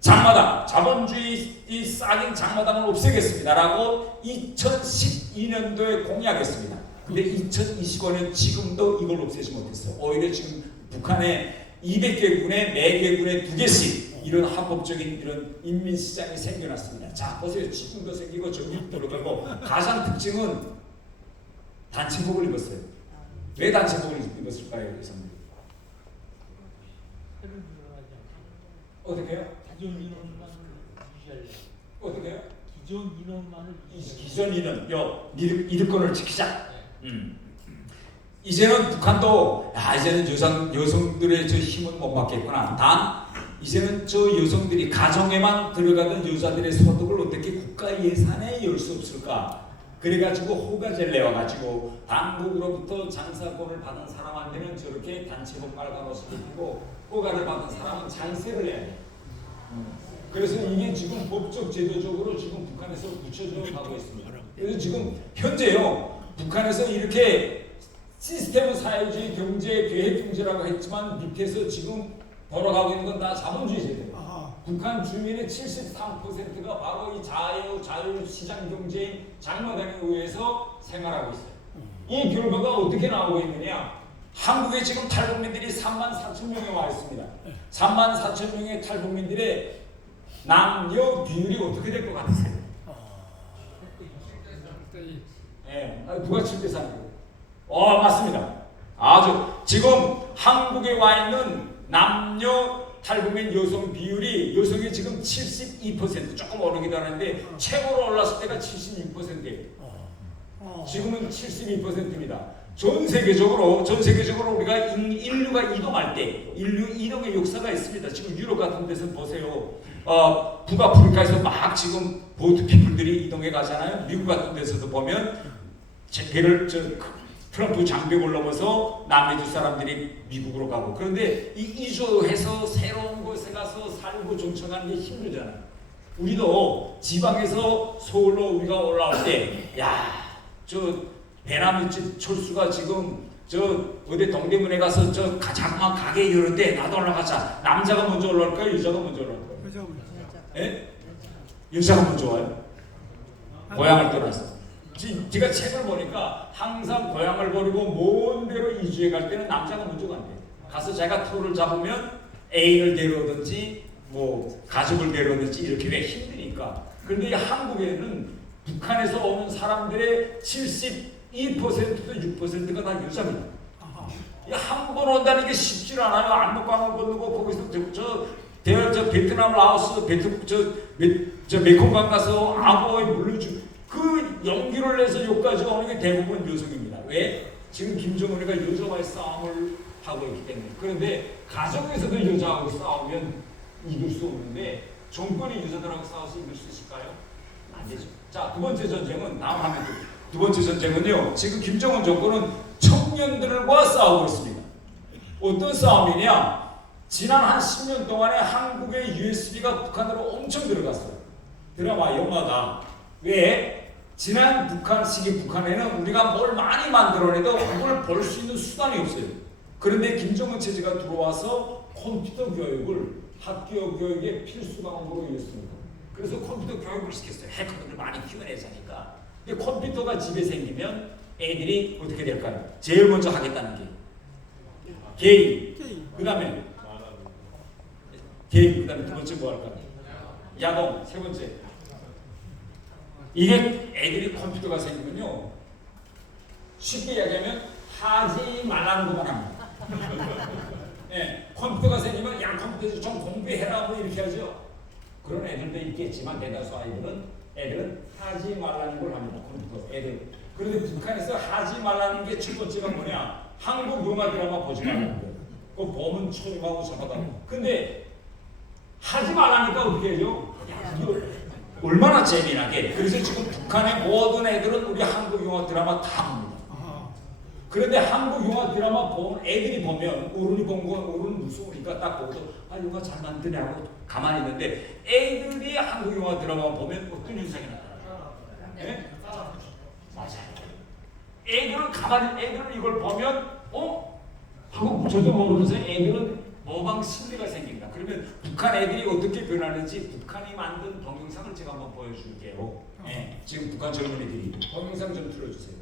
장마당, 자본주의 이 싹인 장마당을 없애겠습니다라고 2012년도에 공약했습니다. 근데 2025년 지금도 이걸 없애지 못했어요. 오히려 지금 북한에 200개군에 4개군에 2개씩 이런 합법적인 이런 인민시장이 생겨났습니다. 자, 보세요. 지금도 생기고 저기도 들어가고 가장 특징은 단체복을 입었어요. 왜 단체복을 입었을까요? 여성들? 어떻게 해요? 기존 인원만 유지하려. 어떻게 해요? 기존 인원만을 기존 인원, 이득권을 지키자. 이제는 북한도 이제는 여성들의 저 힘은 못 받겠구나. 단 이제는 저 여성들이 가정에만 들어가던 여자들의 소득을 어떻게 국가 예산에 열 수 없을까? 그래가지고 호가제를 내와가지고 당국으로부터 장사권을 받은 사람한테는 저렇게 단체복 빨간 옷을 입히고 호가를 받은 사람은 장세를 해야 돼. 그래서 이게 지금 법적 제도적으로 지금 북한에서 굳혀져 가고 있습니다. 그래서 지금 현재요 북한에서 이렇게 시스템 사회주의 경제 계획 경제라고 했지만 밑에서 지금 돌아가고 있는 건 다 자본주의 제도예요. 북한 주민의 73%가 바로 이 자유시장 경제인 장마당에 의해서 생활하고 있어요. 이 결과가 어떻게 나오고 있느냐? 한국에 지금 탈북민들이 34,000명에 와 있습니다. 34,000명의 탈북민들의 남녀 비율이 어떻게 될 것 같으세요? 누가 7대 3이에요? 맞습니다. 아주 지금 한국에 와 있는 남녀 탈북민 여성 비율이 여성이 지금 72% 조금 오르기도 하는데 최고로 올랐을 때가 76%예요. 지금은 72%입니다. 전 세계적으로 우리가 인류가 이동할 때 인류 이동의 역사가 있습니다. 지금 유럽 같은 데서 보세요. 북아프리카에서 막 지금 보트 피플들이 이동해 가잖아요. 미국 같은 데서도 보면 배를 트럼프 장벽을 넘어서 남미주 사람들이 미국으로 가고, 그런데 이 이주해서 새로운 곳에 가서 살고 정착하는 게 힘들잖아요. 우리도 지방에서 서울로 우리가 올라올 때, 배나무 철수가 지금 어디 동대문에 가서 자그마한 가게 열었대. 나도 올라가자. 남자가 먼저 올라올까요? 여자가 먼저 올라올까요? 여자가 예? 여자가 먼저 와요. 고향을 떠나서. 제가 책을 보니까 항상 고향을 버리고 먼 데로 이주해 갈 때는 남자가 먼저 간대요. 가서 자기가 터를 잡으면 애인을 데려오든지 뭐 가족을 데려오든지 이렇게 왜 힘드니까. 그런데 한국에는 북한에서 오는 사람들의 72%도 6%가 다 여자입니다. 한 번 온다는 게 쉽지 않아요. 안목강을 건너고 거기서 베트남, 라오스, 메콩강 가서 악어에 물려주 그 용기를 내서 여기까지 오는 게 대부분 여성입니다. 왜? 지금 김정은이가 여자와의 싸움을 하고 있기 때문에. 그런데 가정에서도 여자하고 싸우면 이길 수 없는데 정권이 여자들하고 싸워서 이길 수 있을까요? 안 되죠. 자, 두 번째 전쟁은 다음 화면 두 번째 전쟁은요. 지금 김정은 정권은 청년들과 싸우고 있습니다. 어떤 싸움이냐? 지난 한 10년 동안에 한국의 USB가 북한으로 엄청 들어갔어요. 드라마, 영화가. 왜? 지난 북한 시기 북한에는 우리가 뭘 많이 만들어내도 그걸 볼 수 있는 수단이 없어요. 그런데 김정은 체제가 들어와서 컴퓨터 교육을 학교 교육의 필수 과목으로 이었습니다. 그래서 컴퓨터 교육을 시켰어요. 해커들을 많이 키워내자니까. 근데 컴퓨터가 집에 생기면 애들이 어떻게 될까요? 제일 먼저 하겠다는 게 게임. 그 다음에 두 번째 뭐 할까요? 야동. 세 번째. 이게 애들이 컴퓨터가 생기면요, 쉽게 이야기하면 하지 말라는 것만 합니다. 예, 컴퓨터가 생기면 컴퓨터에서 좀 공부해라 뭐 이렇게 하죠. 그런 애들도 있겠지만 대다수 애들은 하지 말라는 걸 합니다. 컴퓨터 애들. 그런데 북한에서 하지 말라는 게 첫 번째가 뭐냐? 한국 영화 드라마 보지 말라는 거예요. 그거 보면 초림하고 잡아다. 근데 하지 말라니까 어떻게 해요? 얼마나 재미나게. 그래서 지금 북한의 모든 애들은 우리 한국 영화 드라마 다 봅니다. 그런데 한국 영화 드라마 보면 애들이 보면 어른이 본 건 어른은 무서우니까 딱 보고도 영화 잘 만드냐고 가만히 있는데 애들이 한국 영화 드라마 보면 어떤 현상이 나타나요? 네? 맞아요. 애들은 이걸 보면 하고 저도 모르면서 애들은 모방 심리가 생긴다. 그러면 북한 애들이 어떻게 변하는지 북한이 만든 동영상을 제가 한번 보여줄게요. 네, 지금 북한 젊은이들이 동영상 좀 틀어주세요.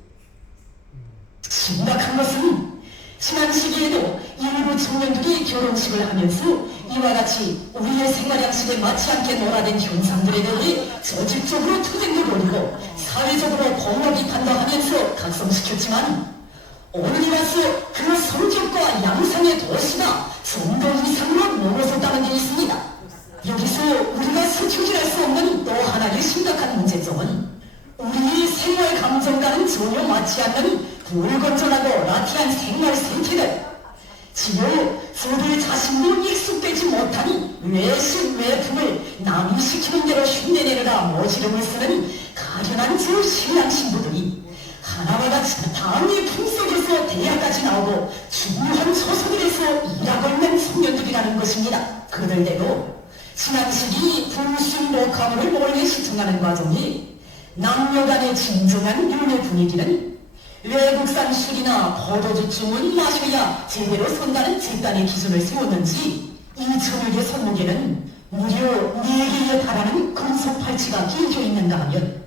심각한 것은 지난 시기에도 일부 청년들이 결혼식을 하면서 이와 같이 우리의 생활 양식에 맞지 않게 논하된 현상들에 대해 저질적으로 투쟁도 벌이고 사회적으로 폭력 비판도 하면서 각성시켰지만 오늘 와서 그 성격과 양상의 도시가 좀더 이상으로 넘어섰다는 게 있습니다. 여기서 우리가 스쳐질할 수 없는 또 하나의 심각한 문제점은 우리의 생활 감정과는 전혀 맞지 않는 불건전하고 라티한 생활 생태들, 지요 저들 자신도 익숙되지 못한 외식 외풍을 남이 시키는 대로 흉내내느라 모지름을 쓰는 가련한 저 신앙 신부들이 하나와 같이 다음의 품속에서 대학까지 나오고 중요한 소속들에서 일하고 있는 청년들이라는 것입니다. 그들대로 지난 시기 불순 녹화물을 몰래 시청하는 과정이 남녀 간의 진정한 윤회 분위기는 외국산 술이나 포도주쯤은 마셔야 제대로 선다는 집단의 기준을 세웠는지 이 천여개 손목에는 무려 4개에 달하는 금속 팔찌가 끼어져 있는가 하면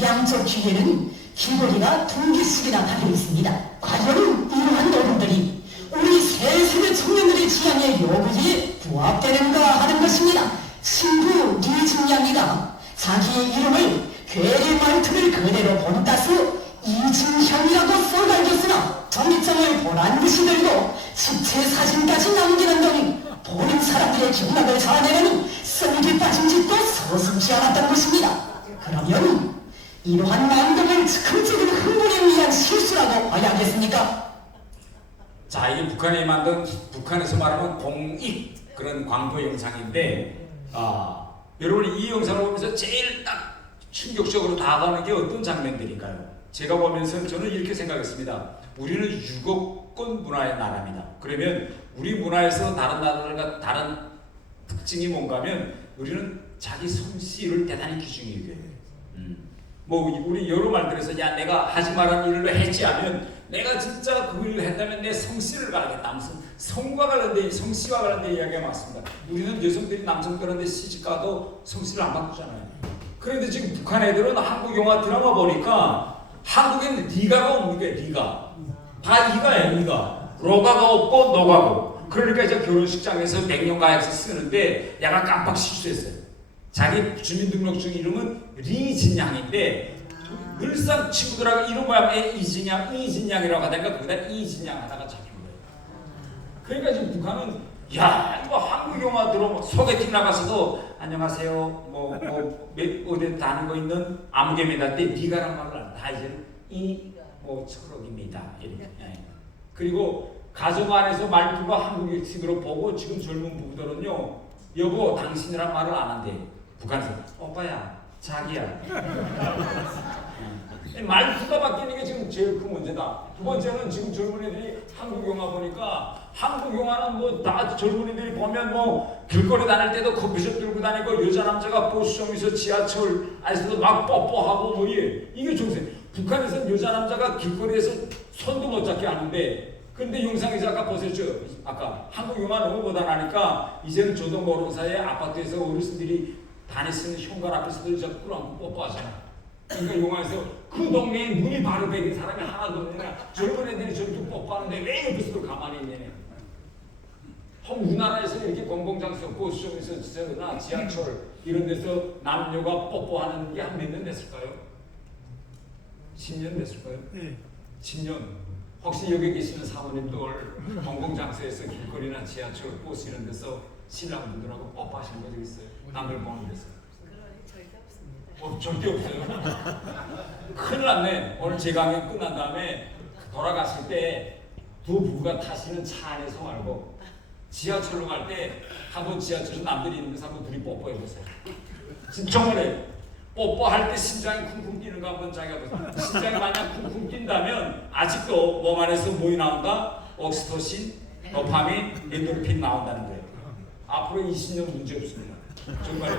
양쪽 귀에는 귀걸이가 2개씩이나 달려 있습니다. 과연 이러한 어른들이 우리 새 세대 청년들의 지향의 요구에 부합되는가 하는 것입니다. 신부 류진양이가 자기의 이름을 괴리 말투를 그대로 본따서 이진향이라고 써달겼으나 정립장을 보란 듯이 들고 집체 사진까지 남기는 놈이 보는 사람들의 경락을 자아내려니 썩이 빠진 짓도 서슴지 않았던 것입니다. 그러면 이러한 망동을 즉흥적인 흥분에 의한 실수라고 봐야겠습니까? 자, 이게 북한이 만든 북한에서 말하면 공익 그런 광고 영상인데, 여러분이 이 영상을 보면서 제일 딱 충격적으로 다가가는 게 어떤 장면들일까요? 제가 보면서 저는 이렇게 생각했습니다. 우리는 유고권 문화의 나라입니다. 그러면 우리 문화에서 다른 나라들과 다른 특징이 뭔가 하면 우리는 자기 솜씨를 대단히 기준이 여겨요. 뭐 우리 여러 말들에서 야 내가 하지 말라는 일을 했지 하면 내가 진짜 그 일을 했다면 내 성씨를 가르겠다. 무슨 성과 관련된 성씨와 관련된 이야기가 많습니다. 우리는 여성들이 남성들한테 시집가도 성씨를 안 바꾸잖아요. 그런데 지금 북한 애들은 한국 영화 드라마 보니까 한국에는 리가가 없는 게 리가 다 이가예요. 이가 로가가 없고 노가고. 그러니까 이제 결혼식장에서 백년가약서 쓰는데 약간 깜빡 실수했어요. 자기 주민등록증 이름은 리진양인데 늘상 친구들하고 이름 뭐야 이진양이라고 하다가 거기다 이진양 하다가 잡힌 거예요. 그러니까 지금 북한은 야 이거 한국 영화 들어 소개팅 나가서도 안녕하세요 뭐 어디 다니고 있는 아무개입니다. 때 니가란 말을 안 다 이제 이뭐 철학입니다. 이렇게. 그리고 가정 안에서 말투가 한국식으로 보고 지금 젊은 부부들은요 여보 당신이란 말을 안 한대. 북한에서 오빠야 자기야. 말투가 바뀌는 게 지금 제일 큰 문제다. 두 번째는 지금 젊은 애들이 한국 영화 보니까 한국 영화는 뭐 다 젊은 애들이 보면 뭐 길거리 다닐 때도 커피숍 들고 다니고 여자 남자가 버스정에서 지하철 안에서도 막 뽀뽀하고 뭐 이게 좋으세요. 북한에서는 여자 남자가 길거리에서 손도 못 잡게 하는데 근데 영상에서 아까 보셨죠? 아까 한국 영화 너무 보다 나니까 이제는 저도 모르는 사이에 아파트에서 어르신들이 다니시는 현관 앞에서도 저 꿀안고 뽀뽀하잖아. 그러니까 영화에서 그 동네에 눈이 바로 베긴 사람이 하나도 없느냐 젊은 애들이 저렇게 뽀뽀하는데 왜 옆에서도 가만히 있느냐. 우리나라에서 이렇게 공공장소 버스정에서 지하철 이런 데서 남녀가 뽀뽀하는 게 한 몇 년 됐을까요? 10년 됐을까요? 네. 10년. 혹시 여기 계시는 사모님들 공공장소에서 길거리나 지하철 버스 이런 데서 신랑분들하고 뽀뽀하시는 거 있어요? 남들 보는 데서? 절대 없어요. 큰일 났네. 오늘 제 강연 끝난 다음에 돌아갔을 때 두 부부가 타시는 차 안에서 말고 지하철로 갈 때 한번 지하철에서 남들이 있는 데서 한번 둘이 뽀뽀해보세요. 정말에 뽀뽀할 때 심장이 쿵쿵 뛰는 거 한번 자기가 보세요. 심장이 만약 쿵쿵 뛴다면 아직도 몸 안에서 뭐이 나온다? 옥시토신, 도파민, 엔도르핀 나온다는 거예요. 앞으로 20년 문제 없습니다. 정말에.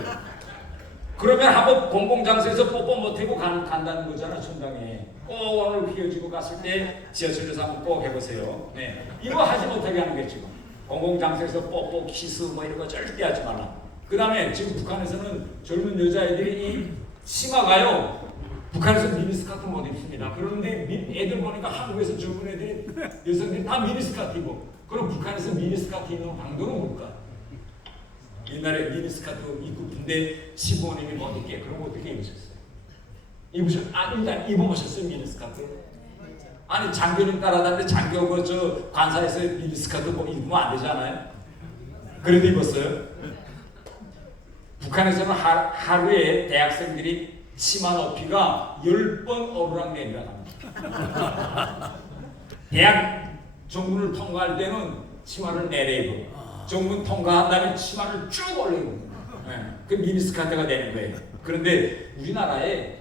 그러면 한번 공공장소에서 뽀뽀 못하고 간다는 거잖아. 천당에 꼭 오늘 헤어지고 갔을 때 지하철에서 한번 꼭 해보세요. 네, 이거 하지 못하게 하는 게 지금 공공장소에서 뽀뽀, 키스 뭐 이런 거 절대 하지 말라. 그 다음에 지금 북한에서는 젊은 여자애들이 이 치마가요 북한에서 미니스커트 못 입습니다. 그런데 애들 보니까 한국에서 젊은 애들이 여성들이 다 미니스커트 입고 그럼 북한에서 미니스커트 입는 방도는 뭘까? 옛날에 미니스커트 입고 군대 15년이 못 입게 그럼 어떻게 입으셨어요? 일단 입어보셨어요 미니스커트? 아니 장교님 따라다니는데 장교 저 관사에서 미니스커트 뭐 입으면 안 되잖아요? 그래도 입었어요? 북한에서는 하루에 대학생들이 치마 높이가 10번 오르락내리락 합니다. 대학 정문을 통과할 때는 치마를 내려입고 정문 통과한 다음에 치마를 쭉 올리고 그 미니스커트가 되는 거예요. 그런데 우리나라에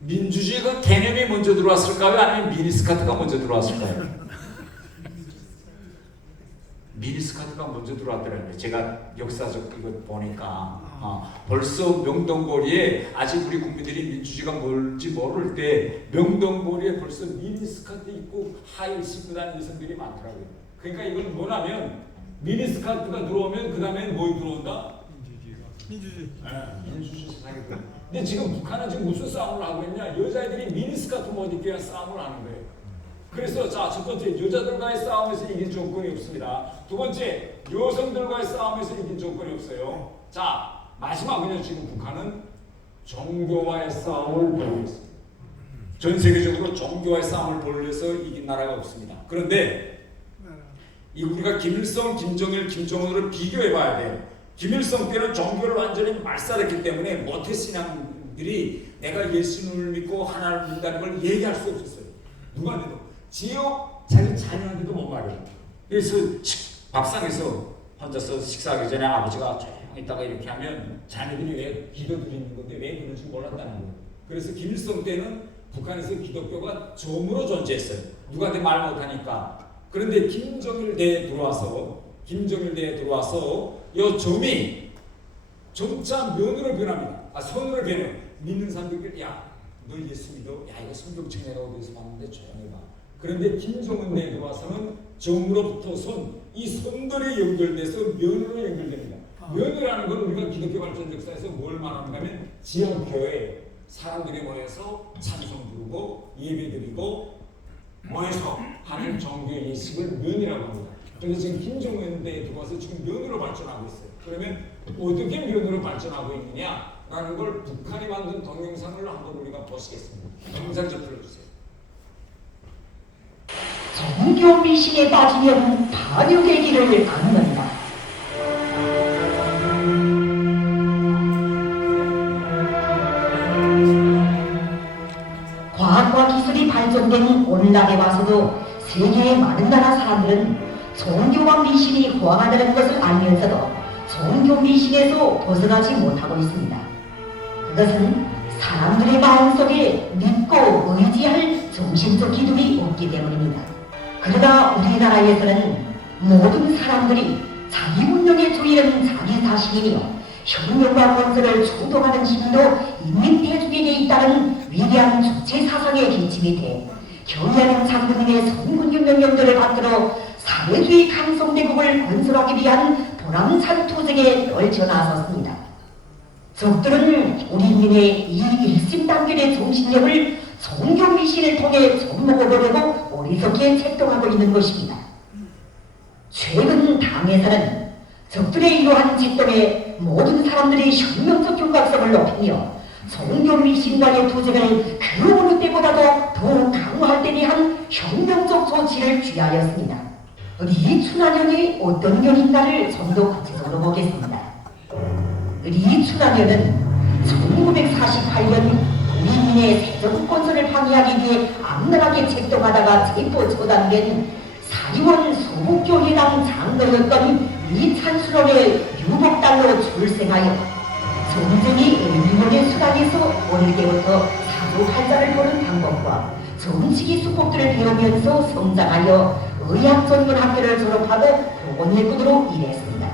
민주주의가 개념이 먼저 들어왔을까요? 아니면 미니스커트가 먼저 들어왔을까요? 미니스커트가 먼저 들어왔더라고요. 제가 역사적 이거 보니까 벌써 명동거리에 아직 우리 국민들이 민주주의가 뭘지 모를 때 명동거리에 벌써 미니스커트 입고 하이힐 신고 다니는 여성들이 많더라고요. 그러니까 이건 뭐냐면 미니스커트가 들어오면 그 다음에 뭐 들어온다? 민주주의. 민주주의 세상이 들어. 근데 지금 북한은 지금 무슨 싸움을 하고 있냐? 여자애들이 미니스커트 못 입게 싸움을 하는 거예요. 그래서 자, 첫 번째 여자들과의 싸움에서 이길 조건이 없습니다. 두 번째 여성들과의 싸움에서 이길 조건이 없어요. 자, 마지막은요. 지금 북한은 종교와의 싸움을 벌이고 있습니다. 전 세계적으로 종교와의 싸움을 벌여서 이긴 나라가 없습니다. 그런데 이 우리가 김일성, 김정일, 김정은으로 비교해봐야 돼요. 김일성 때는 종교를 완전히 말살했기 때문에 모태 신앙들이 내가 예수님을 믿고 하나님을 믿는다는 걸 얘기할 수 없었어요. 누구한테도. 지역 자기 자녀한테도 못 말해요. 그래서 밥상에서 혼자서 식사하기 전에 아버지가 조용히 있다가 이렇게 하면 자녀들이 왜 기도 드리는 건데 왜 그런 줄 몰랐다는 거예요. 그래서 김일성 때는 북한에서 기독교가 점으로 존재했어요. 누구한테 말 못하니까. 그런데 김정일 대에 들어와서 이 점이 점차 면으로 변합니다. 선으로 변해요. 믿는 사람들끼리 야, 너 예수 믿어? 야, 이거 성경책 내가 어디서 봤는데 조용히 봐. 그런데 김정은 대에 들어와서는 점으로부터 이 선들이 연결돼서 면으로 연결됩니다. 면이라는 건 우리가 기독교 발전 역사에서 뭘 말하는가 하면 지역교회 사람들이 모여서 찬송 부르고 예배드리고 모여서 하는 종교 예식을 면이라고 합니다. 그런데 지금 김정은 대에 들어와서 지금 면으로 발전하고 있어요. 그러면 어떻게 면으로 발전하고 있느냐라는 걸 북한이 만든 동영상을 한번 우리가 보시겠습니다. 동영상 좀 틀어주세요. 종교 미신에 빠지면 반역의 길을 걷는다. 과학과 기술이 발전된 오늘날에 와서도 세계의 많은 나라 사람들은 종교와 미신이 호황하다는 것을 알면서도 종교 미신에서 벗어나지 못하고 있습니다. 그것은 사람들의 마음속에 믿고 의지할 정신적 기둥이 없기 때문입니다. 그러나 우리나라에서는 모든 사람들이 자기 운명의 주인은 자기 자신이며 혁명과 건설을 주도하는 힘도 인민대중에게 있다는 위대한 주체 사상의 기침이 돼 경의하는 장군님의 선군유 명령들을 받들어 사회주의 강성대국을 건설하기 위한 보람찬 투쟁에 떨쳐 나섰습니다. 적들은 우리 인민의 이 일심단결의 정신력을 종교 미신을 통해 손목어보려고 어리석게 책동하고 있는 것입니다. 최근 당에서는 적들의 이러한 책동에 모든 사람들이 혁명적 경각성을 높이며 종교 미신과의 투쟁을 그 어느 때보다도 더욱 강화할 때 대한 혁명적 조치를 취하였습니다. 리춘하년이 어떤 년인가를 좀 더 구체적으로 보겠습니다. 리춘하년은 1948년 우리민의 세조국 건설을 방해하기 위해 악랄하게 책동하다가 체포 처단된 사리원 소국교회당 장로였던 이찬수론의 유복달로 출생하여 정정이 일본의 수단에서 어릴 때부터 사주팔자를 보는 방법과 정치기 수법들을 배우면서 성장하여 의학 전문 학교를 졸업하고 보건일꾼으로 일했습니다.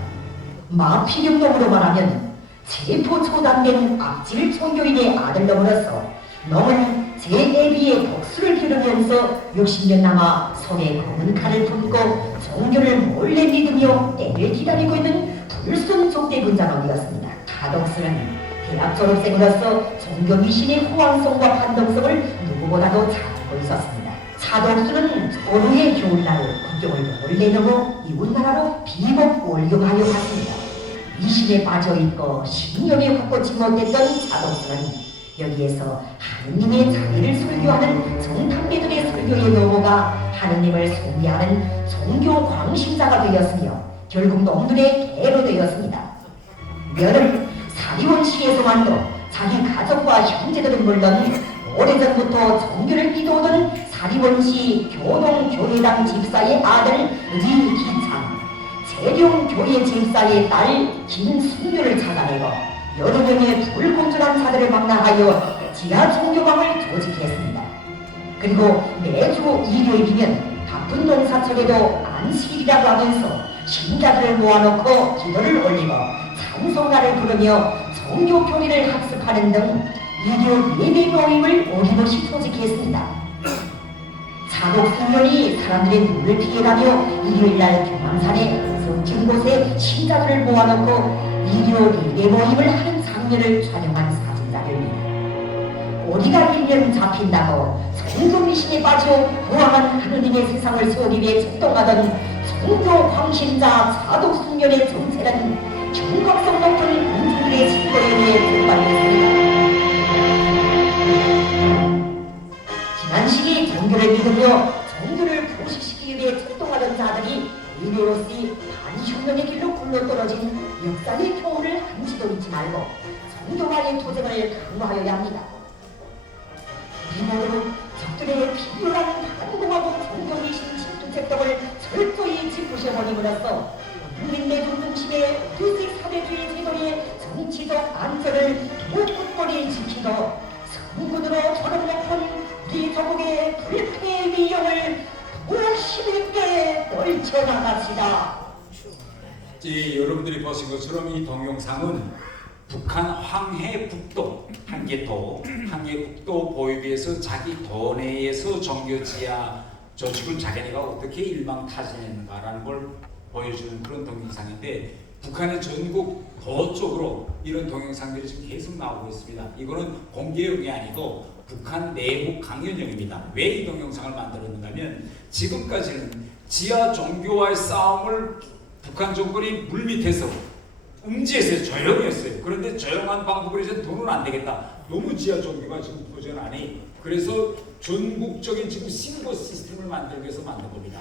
마피경동으로 말하면 체포 처단된 악질 종교인의 아들놈으로서 놈은 제 애비의 복수를 기르면서 60년 남아 손에 검은 칼을 품고 종교를 몰래 믿으며 때를 기다리고 있는 불순종대 군자놈이었습니다. 가독스는 대학 졸업생으로서 종교 미신의 호황성과 반동성을 누구보다도 잘 알고 있었습니다. 차독수는 어느해 겨울날 국경을 몰래 넘어 이웃나라로 비복 월경하여 갔습니다. 미신에 빠져있고 신념이 확고치 못했던 차독수는 여기에서 하느님의 자리를 설교하는 정탐배들의 설교에 넘어가 하느님을 숭배하는 종교 광신자가 되었으며 결국 놈들의 개로 되었습니다. 여름 사리원시에서만도 자기 가족과 형제들은 물론 오래전부터 종교를 믿어오던 사리원시 교동교회당 집사의 아들 리기창, 재룡교회 집사의 딸 김순교를 찾아내고 여러 명의 불건전한 자들을 망라하여 지하 종교방을 조직했습니다. 그리고 매주 일요일이면 바쁜 농사철에도 안식일이라고 하면서 신자들을 모아놓고 기도를 올리고 찬송가를 부르며 종교 교리를 학습하는 등 일요 예배 모임을 어김없이 조직했습니다. 차독승련이 사람들의 눈을 피해가며 일요일날 경암산에 성진 곳에 신자들을 모아놓고 일요 예배 모임을 하는 장면을 촬영한 사진자료입니다. 꼬리가 길면 잡힌다고 종교 미신에 빠져 부황한 하느님의 세상을 세우기 위해 출동하던 종교 광신자 차독승련의 정체는 경각성 높은 군주들의 신고에 의해 적발됐습니다. 지난 시기 종교를 믿으며 종교를 표시시키기 위해 출동하던 자들이 일요일 떨어진 역사의 교훈을 한치도 잊지 말고 성교와의 도전을 강화하여야 합니다. 우리 모두 적들의 비열한 한공하고 종교미신 침투책독을 철저히 짚으셔버림으로써 국민내중 중심의 의식 사대주의 제도의 정치적 안전을 도굳건히 지키고 성군으로 저런 높은 우리 조국의 불패 위용을 더 힘있게 떨쳐나갑시다. 여러분들이 보신 것처럼 이 동영상은 북한 황해북도 한계북도 보위부에서 자기 도내에서 종교지하 조직을 자기네가 어떻게 일망타진했는가라는 걸 보여주는 그런 동영상인데, 북한의 전국 도 쪽으로 이런 동영상들이 지금 계속 나오고 있습니다. 이거는 공개용이 아니고 북한 내부 강연용입니다. 왜 이 동영상을 만들었는가 하면, 지금까지는 지하 종교와의 싸움을 북한 정권이 물밑에서 음지에서 조용히 했어요. 그런데 조용한 방법으로 이제 돈은 안 되겠다. 너무 지하 종교가 지금 도전하니, 그래서 전국적인 지금 신고 시스템을 만들기 위해서 만든 겁니다.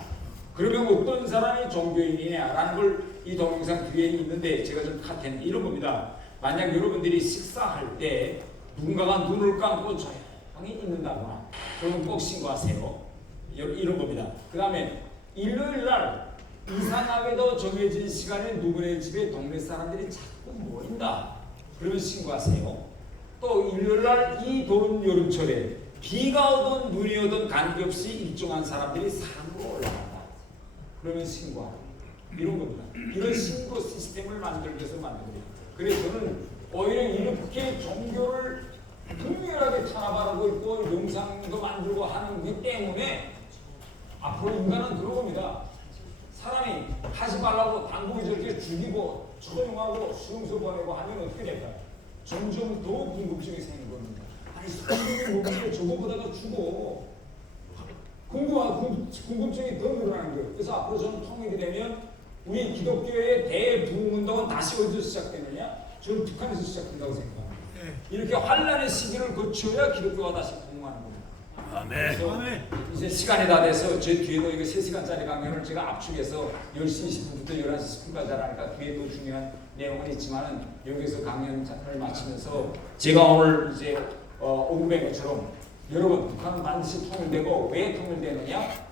그러면 어떤 사람이 종교인이냐라는 걸 이 동영상 뒤에 있는데 제가 좀 카텐 이런 겁니다. 만약 여러분들이 식사할 때 누군가가 눈을 감고 조용히 있는다거나 그러면 꼭 신고하세요. 이런 겁니다. 그 다음에 일요일 날 이상하게도 정해진 시간에 누구네 집에 동네 사람들이 자꾸 모인다. 그러면 신고하세요. 또 일요일날 이 더운 여름철에 비가 오든 눈이 오든 관계없이 일정한 사람들이 산으로 올라간다. 그러면 신고하라. 이런 겁니다. 이런 신고 시스템을 만들기 위해서 만든 겁니다. 그래서 저는 오히려 이렇게 종교를 극렬하게 탄압하고 있고 영상도 만들고 하는 것 때문에 앞으로 인간은 그런 겁니다. 사람이 하지 말라고 당국이 저렇게 죽이고 처형하고 수용소 보내고 하면 어떻게 될까요? 점점 더 궁금증이 생기는 겁니다. 아니 사람들이 뭐길래 저거보다가 죽어. 궁금증이 더 늘어나는 거예요. 그래서 앞으로 저는 통일이 되면 우리 기독교의 대부흥운동은 다시 어디서 시작되느냐? 저는 북한에서 시작된다고 생각합니다. 이렇게 환란의 시기를 거쳐야 기독교가 다시 부흥하는 겁니다. 아멘. 이제 시간이 다 돼서 제 뒤에도 이거 3시간짜리 강연을 제가 압축해서 10시 20분부터 11시 10분까지 하니까 뒤에도 중요한 내용은 있지만은 여기서 강연을 마치면서 제가 오늘 이제 언급한 것처럼 여러분, 북한은 반드시 통일되고 왜 통일되느냐?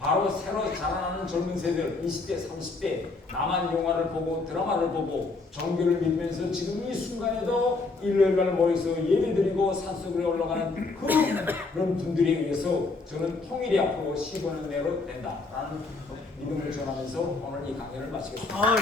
바로 새로 자라나는 젊은 세대들 20대 30대 남한 영화를 보고 드라마를 보고 종교를 믿으면서 지금 이 순간에도 일요일날 모여서 예배드리고 산속으로 올라가는 그런 분들에 의해서 저는 통일이 앞으로 15년 내로 된다라는 믿음을 전하면서 오늘 이 강연을 마치겠습니다.